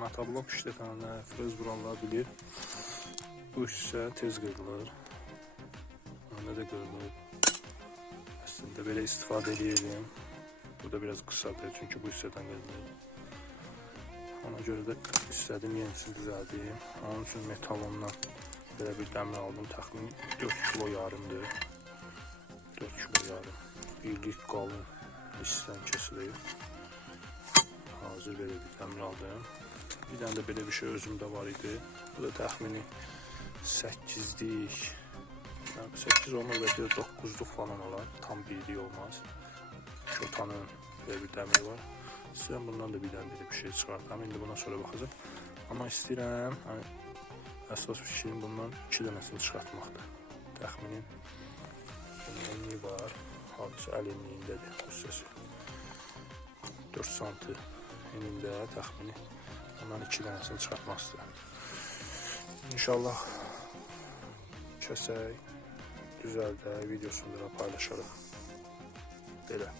Motoblok işlətənlər, frez vuranlar bilir. Bu hissə tez qırılır. Onda da qırılır. Əslində belə istifadə edirəm. Burada biraz qısadır, çünki bu hissədən qırılır. Ona görə də istədim yenisini düzəldim. Onun üçün metalondan belə bir dəmir aldım. Təxmin 4 kilo yarımdır. 4 kilo yarım. Birlik qalın hissdən kesilir. Hazır belə bir dəmir aldım. Bir dənə də belə bir şey özümdə var idi. Bu da təxmini 8'lik. 8 olmaz, bəlkə də 9'luq falan olar. Tam birlik olmaz. Şotanın belə bir dəmiri var. İstəyirəm bundan da bir dənə belə bir şey çıxartam. İndi buna sonra baxacağım. Amma istəyirəm, əsas fikrim bundan 2 dənəsini çıxartmaqdır. Təxminin enliyi var. Hardasa əl enliyindədir bu hissəsi. 4 sm enində təxmini bundan 2 dənəsini çıxartmaq istəyirəm. İnşallah kəsək, düzəldək, videosunu da paylaşarıq. Belə.